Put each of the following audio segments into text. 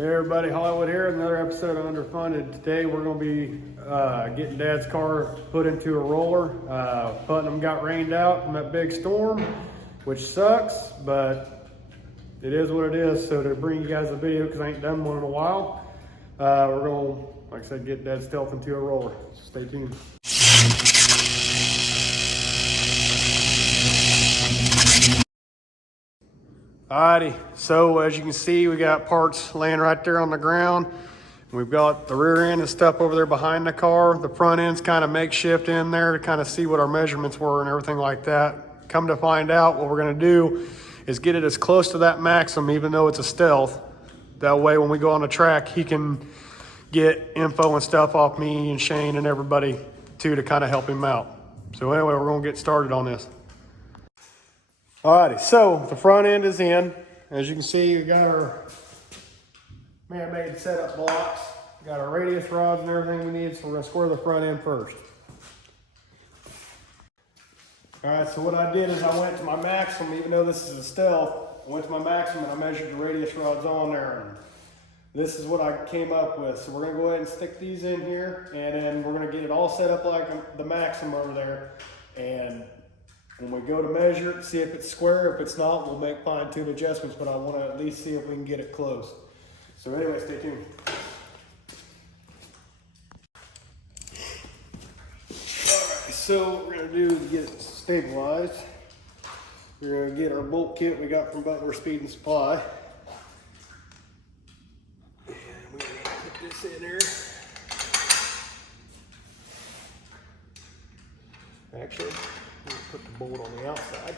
Hey everybody, Hollywood here, another episode of Underfunded. Today we're going to be getting Dad's car put into a roller. Putnam got rained out from that big storm, which sucks, but it is what it is. So to bring you guys a video, because I ain't done one in a while, we're going to, like I said, get Dad's stealth into a roller. So stay tuned. Alrighty, so as you can see, we got parts laying right there on the ground. We've got the rear end and stuff over there behind the car. The front end's kind of makeshift in there to kind of see what our measurements were and everything like that. Come to find out, what we're gonna do is get it as close to that Maxim, even though it's a stealth. That way when we go on the track, he can get info and stuff off me and Shane and everybody too to kind of help him out. So anyway, we're gonna get started on this. Alrighty, so the front end is in. As you can see, we got our man-made setup blocks. We got our radius rods and everything we need, so we're gonna square the front end first. Alright, so what I did is I went to my Maxim, even though this is a stealth, I went to my Maxim and I measured the radius rods on there. And this is what I came up with. So we're gonna go ahead and stick these in here, and then we're gonna get it all set up like the Maxim over there. And when we go to measure it, see if it's square. If it's not, we'll make fine-tune adjustments, but I want to at least see if we can get it close. So anyway, stay tuned. Alright, so what we're going to do to get it stabilized, we're going to get our bolt kit we got from Butler Speed and Supply. And we're going to put this in here. Actually, we'll put the bolt on the outside.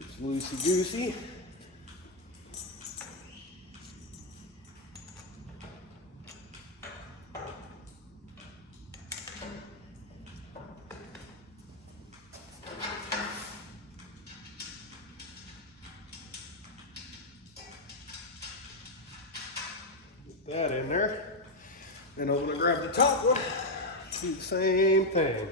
It's loosey-goosey. That in there, and I'm gonna grab the top one, do the same thing.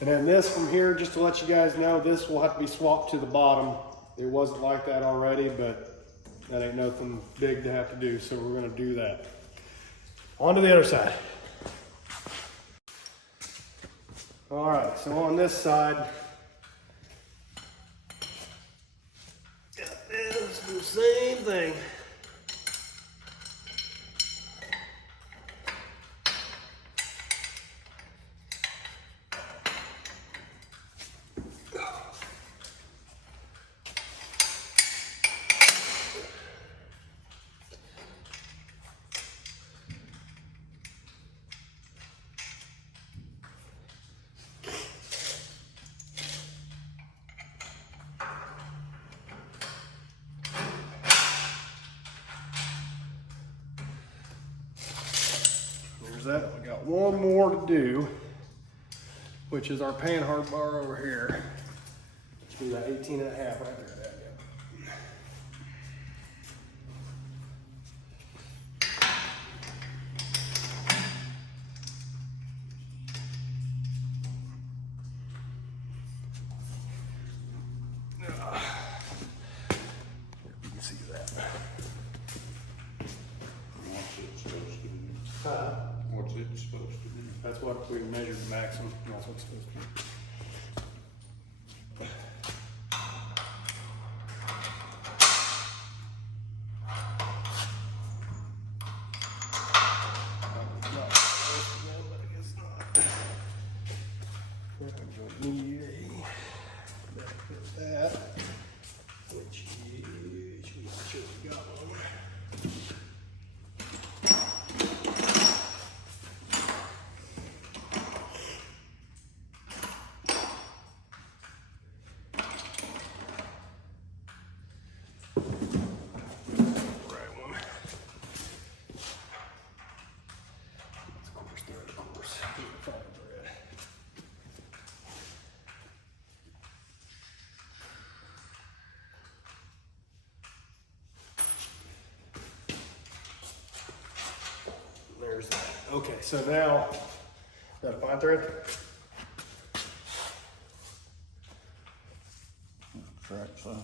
And then this from here, just to let you guys know, this will have to be swapped to the bottom. It wasn't like that already, but that ain't nothing big to have to do, so we're gonna do that. On to the other side. All right, so on this side, let's do the same thing. That. We got one more to do, which is our panhard bar over here. Let's do that 18 and a half right there. You can see that. What's it supposed to be? That's what we measured the Maxim. That's what it's supposed to be. Okay, so now, got a fine thread? That's right.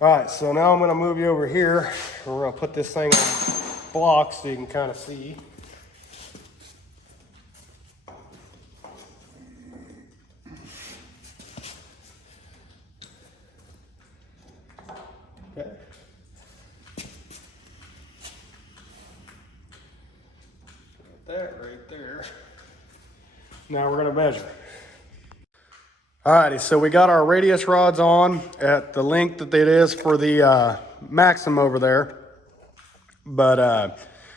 All right, so now I'm gonna move you over here. We're gonna put this thing on blocks so you can kind of see. Okay. Got that right there. Now we're gonna measure. Alrighty, so we got our radius rods on at the length that it is for the Maxim over there. But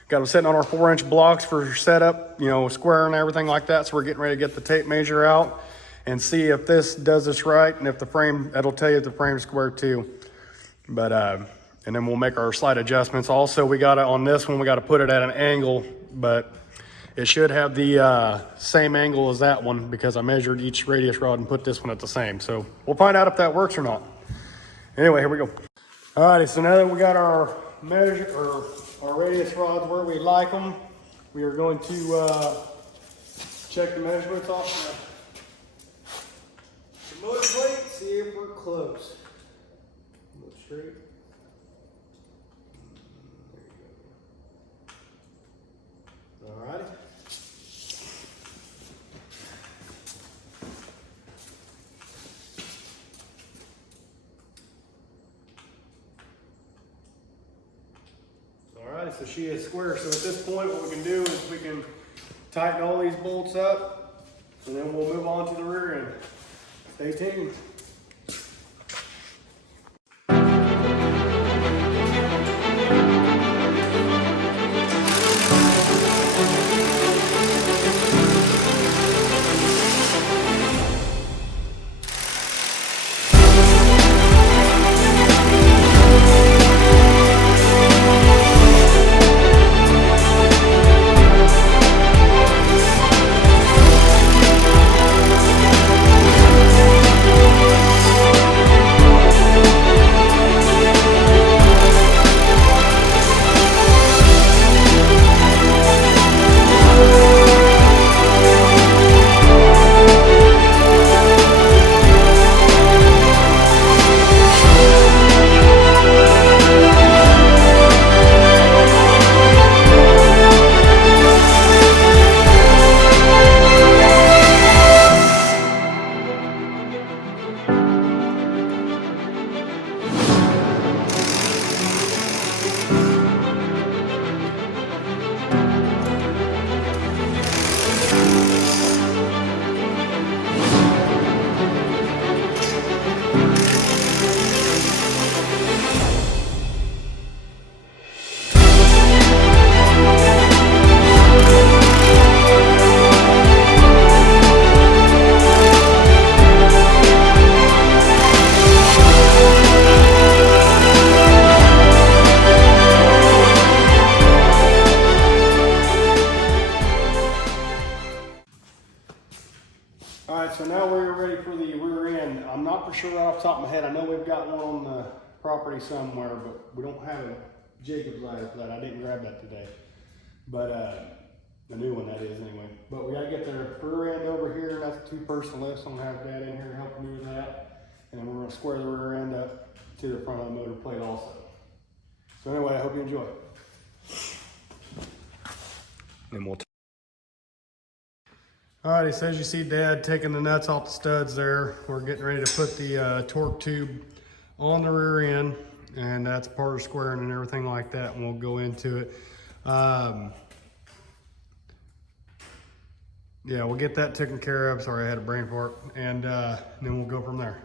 got them sitting on our 4-inch blocks for setup, you know, square and everything like that. So we're getting ready to get the tape measure out and see if this does this right, and if the frame, it'll tell you if the frame's square too. But and then we'll make our slight adjustments. Also, we got it on this one, we got to put it at an angle, but it should have the same angle as that one because I measured each radius rod and put this one at the same. So we'll find out if that works or not. Anyway, here we go. Alrighty, so now that we got our measure or our radius rods where we like them, we are going to check the measurements off the motor plate, see if we're close. Look straight. Alrighty. Alright, so she is square. So at this point, what we can do is we can tighten all these bolts up, and then we'll move on to the rear end. Stay tuned. Alright, so now we're ready for the rear end. I'm not for sure right off the top of my head. I know we've got one on the property somewhere, but we don't have a Jacob's ladder for that. I didn't grab that today. But the new one that is anyway. But we gotta get the rear end over here. That's a 2-person lift, so I'm gonna have Dad in here helping me with that. And then we're gonna square the rear end up to the front of the motor plate also. So anyway, I hope you enjoy. And we'll Alrighty, so as you see Dad taking the nuts off the studs there, we're getting ready to put the torque tube on the rear end, and that's part of squaring and everything like that, and we'll go into it. Yeah, we'll get that taken care of. Sorry, I had a brain fart, and then we'll go from there.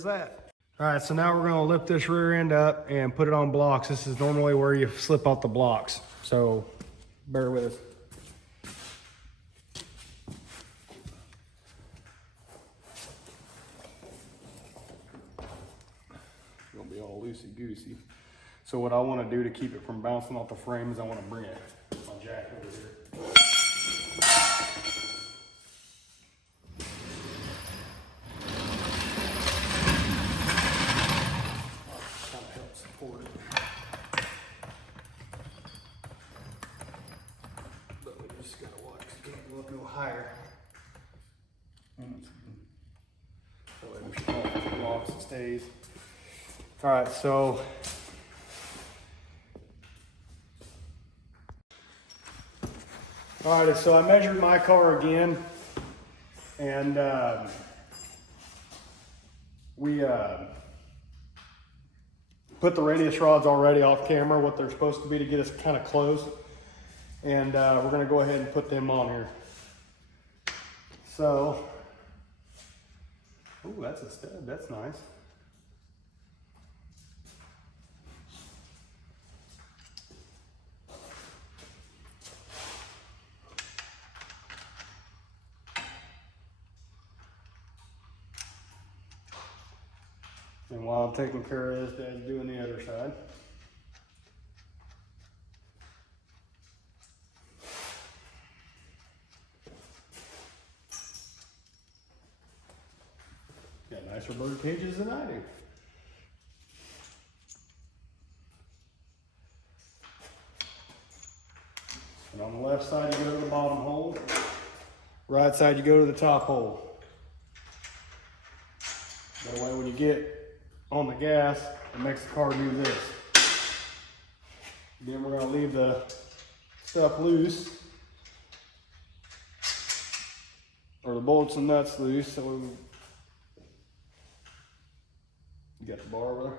as that. All right, so now we're gonna lift this rear end up and put it on blocks. This is normally where you slip off the blocks. So bear with us. It's gonna be all loosey-goosey. So what I wanna do to keep it from bouncing off the frame is I wanna bring it, my jack over here. Higher. So we should off the blocks, it stays. All right, so I measured my car again, and we put the radius rods already off camera, what they're supposed to be to get us kind of close, and we're gonna go ahead and put them on here. So, oh, that's a stud, that's nice. And while I'm taking care of this, Dad's doing the other side. Got nicer bird cages than I do. And on the left side, you go to the bottom hole. Right side, you go to the top hole. That way, when you get on the gas, it makes the car do this. Then we're going to leave the stuff loose, or the bolts and nuts loose. So you got the bar over there.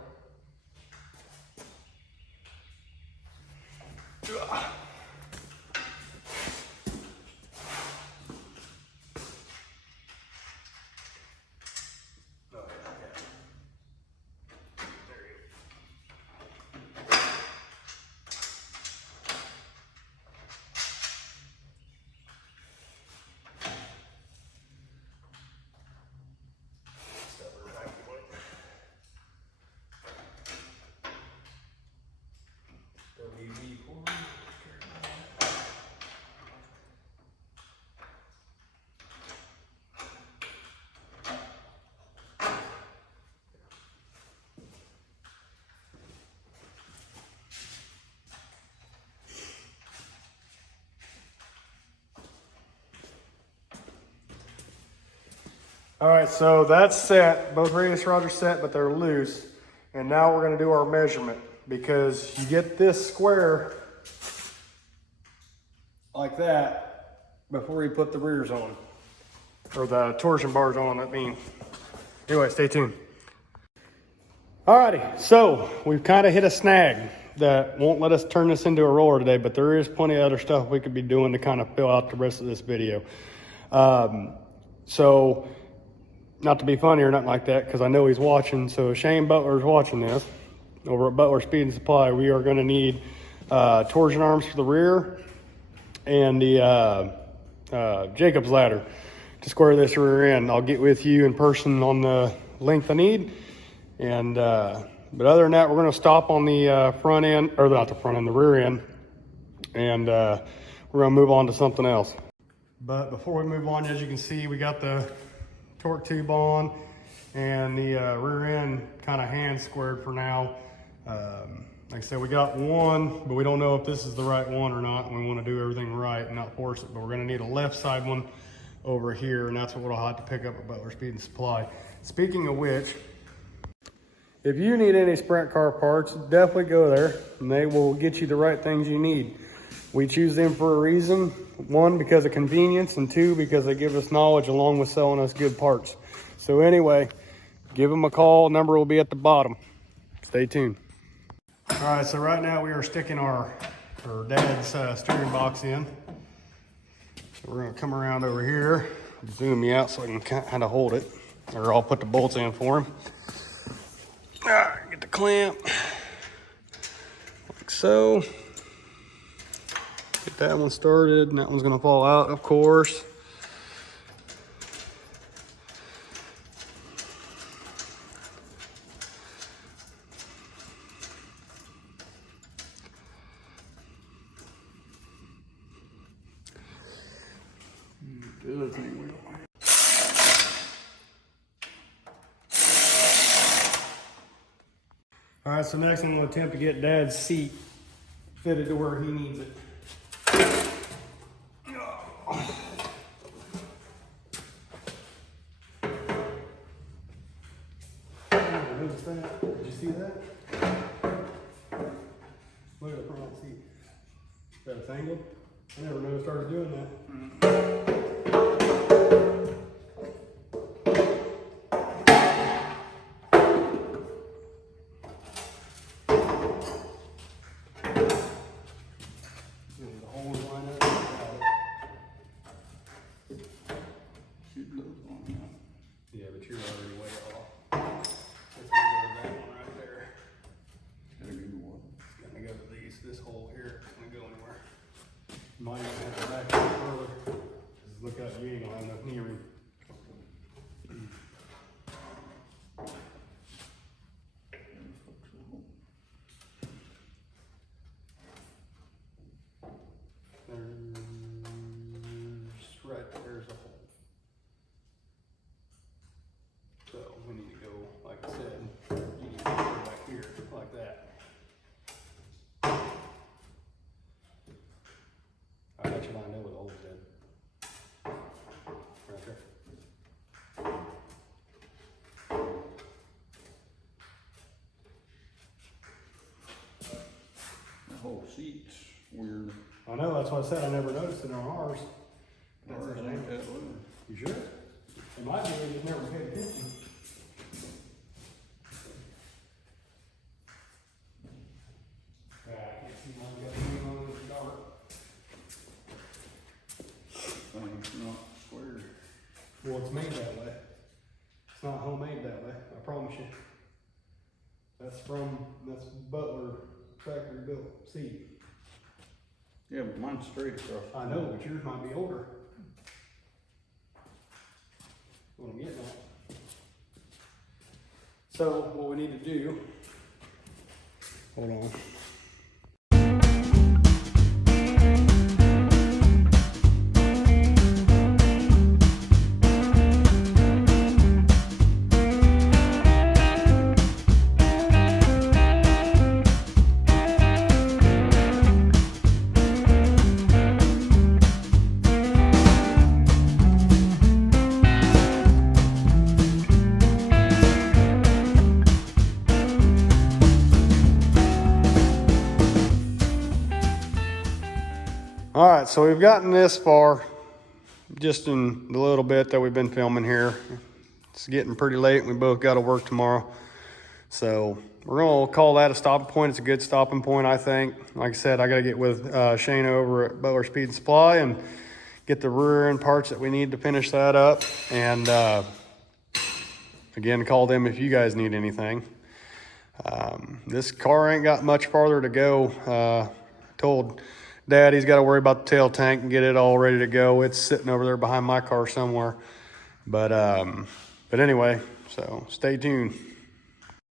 All right, so that's set. Both radius rods are set, but they're loose. And now we're gonna do our measurement, because you get this square like that before you put the rears on, or the torsion bars on, I mean. Anyway, stay tuned. Alrighty, so we've kind of hit a snag that won't let us turn this into a roller today, but there is plenty of other stuff we could be doing to kind of fill out the rest of this video. So, not to be funny or nothing like that, because I know he's watching. So Shane Butler's watching this over at Butler Speed and Supply. We are going to need torsion arms for the rear and the Jacob's ladder to square this rear end. I'll get with you in person on the length I need. And but other than that, we're going to stop on the front end, or not the front end, the rear end, and we're going to move on to something else. But before we move on, as you can see, we got the torque tube on and the rear end kind of hand squared for now. Like I said, we got one, but we don't know if this is the right one or not, and we want to do everything right and not force it. But we're going to need a left side one over here, and that's what we'll have to pick up at Butler Speed and Supply. Speaking of which, if you need any sprint car parts, definitely go there and they will get you the right things you need. We choose them for a reason. One, because of convenience, and two, because they give us knowledge along with selling us good parts. So anyway, give them a call. Number will be at the bottom. Stay tuned. All right, so right now we are sticking our dad's steering box in. So we're gonna come around over here, zoom you out so I can kind of hold it, or I'll put the bolts in for him. clamp, like so. Get that one started, and that one's gonna fall out, of course. The other thing we don't. All right, so next I'm gonna attempt to get Dad's seat fitted to where he needs it. Notice that? Did you see that? Look at the front seat. Is that a angled? I never noticed I started doing that. The holes line up. Shoot those on now. Yeah, but you're already way off. Let's go to that one right there. Gotta go to what? It's gonna go to these. This hole here isn't gonna go anywhere. Might even have to back up further. Just look out, you ain't gonna have enough knee room. There's a hole. So we need to go, like I said, you need to go back here, like that. I actually I know where the hole's in. Right there. The whole seat's weird. I know, that's what I said, I never noticed it on ours. Ours ain't that way. You sure? It might be, we just never paid attention. I can't see my gut on in the dark. Thing's not square. Well, it's made that way. It's not homemade that way, I promise you. That's Butler factory built seat. Yeah, but mine's straight across. I know, but yours might be older. What I'm getting at. So what we need to do, hold on. All right, so we've gotten this far, just in the little bit that we've been filming here. It's getting pretty late and we both got to work tomorrow. So we're gonna call that a stopping point. It's a good stopping point, I think. Like I said, I gotta get with Shane over at Butler Speed and Supply and get the rear end parts that we need to finish that up. And again, call them if you guys need anything. This car ain't got much farther to go. Told Dad he's got to worry about the tail tank and get it all ready to go. It's sitting over there behind my car somewhere. But anyway, so stay tuned.